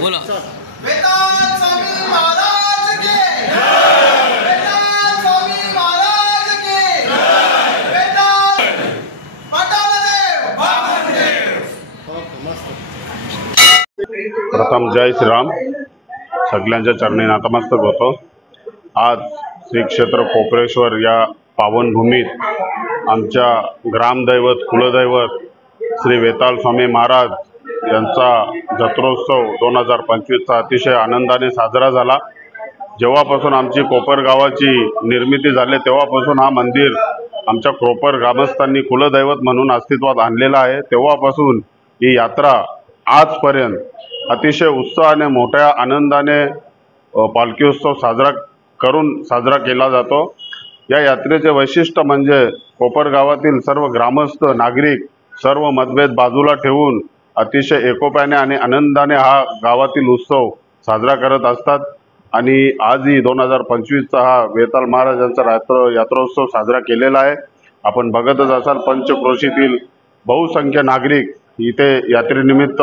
बोला। वेताल स्वामी महाराज के जय, वेताल स्वामी महाराज के जय, वेताल पटालदेव बामनदेव। प्रथम जय श्रीराम, सगळ्यांच्या चरणी नतमस्तक होतो। आज श्री क्षेत्र कोपरेश्वर या पावनभूमीत आमच्या ग्रामदैवत कुलदैवत श्री वेताल स्वामी महाराज यांचा जत्रोत्सव 2025चा अतिशय आनंदाने साजरा झाला। जेव्हापासून आमची कोपर गावाची निर्मिती झाली तेव्हापासून हा मंदिर आमच्या कोपर ग्रामस्थांनी कुलदैवत म्हणून अस्तित्वात आणलेलं आहे, तेव्हापासून ही यात्रा आजपर्यंत अतिशय उत्साहाने मोठ्या आनंदाने पालखी उत्सव साजरा केला जातो। या यात्रेचे वैशिष्ट्य म्हणजे कोपर गावातील सर्व ग्रामस्थ नागरिक सर्व मतभेद बाजूला ठेवून अतिशय एकोप्याने आणि आनंदाने हा गावातील उत्सव साजरा करत असतात। आणि आजही 2025चा हा वेताळ महाराजांचा यात्रोत्सव साजरा केलेला आहे। आपण बघतच असाल पंचक्रोशीतील बहुसंख्य नागरिक इथे यात्रेनिमित्त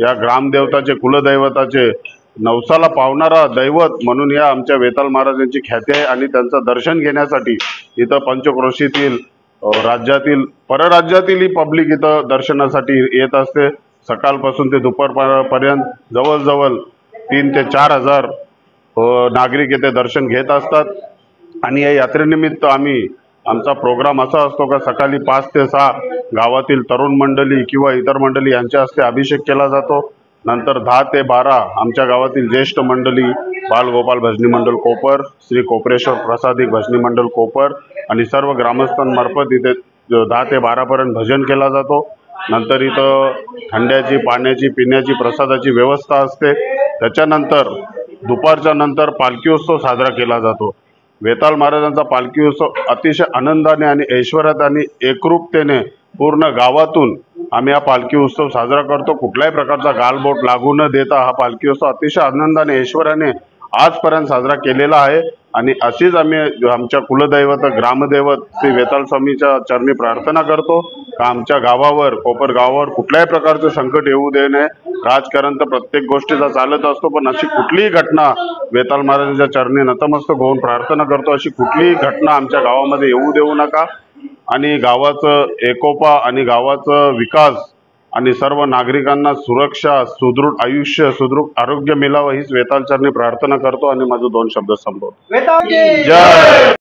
या ग्रामदेवताचे कुलदैवताचे नवसाला पावणारा दैवत म्हणून या आमच्या वेताळ महाराजांची ख्याती आहे आणि त्यांचं दर्शन घेण्यासाठी इथं पंचक्रोशीतील राज्यातील परराज्यातीलही पब्लिक इथं दर्शनासाठी येत असते। सकाळपासून ते दुपारपर्यंत जवळजवळ 3 ते 4 हजार नागरिक इथे दर्शन घेत असतात। आणि या यात्रेनिमित्त आमचा प्रोग्राम असा असतो का सकाळी 5 ते 6 गावातील तरुण मंडळी किंवा इतर मंडळी यांच्या हस्ते अभिषेक केला जातो। नंतर 10 ते 12 आमच्या गावातील ज्येष्ठ मंडळी बालगोपाल भजनी मंडळ कोपर, श्री कोपरेश्वर प्रसादिक भजनी मंडळ कोपर आणि सर्व ग्रामस्थांमार्फत इथे 10 ते 12 पर्यंत भजन केला जातो। नंतर इथं थंड्याची, पाण्याची, पिण्याची, प्रसादाची व्यवस्था असते। त्याच्यानंतर दुपारच्या नंतर पालखी उत्सव साजरा केला जातो। वेताळ महाराजांचा पालखी उत्सव अतिशय आनंदाने आणि ऐश्वर्यात आणि एकरूपतेने पूर्ण गावातून आम्ही हा पालखी उत्सव साजरा करतो। कुठल्याही प्रकारचा गालबोट लागू न देता हा पालखी उत्सव अतिशय आनंदाने ऐश्वर्याने आजपर्यंत साजरा केलेला आहे। आणि अशीच आम्ही आमच्या कुलदैवत ग्रामदैवत श्री वेताळ स्वामीच्या चरणी प्रार्थना करतो का आमच्या गावावर, कोपर गावावर कुठल्याही प्रकारचे संकट येऊ देऊ नये। राजकारण तर प्रत्येक गोष्टीचा चालत असतो, पण अशी कुठलीही घटना वेताळ महाराजांच्या चरणी नतमस्तक होऊन प्रार्थना करतो, अशी कुठलीही घटना आमच्या गावामध्ये येऊ देऊ नका। आणि गावाचं एकोपा आणि गावाचा विकास आणि सर्व नागरिकांना सुरक्षा, सुदृढ आयुष्य, सुदृढ आरोग्य मिळावं हीच वेताळ चरणी प्रार्थना करतो आणि माझे 2 शब्द संपवतो। वेताळ की जय।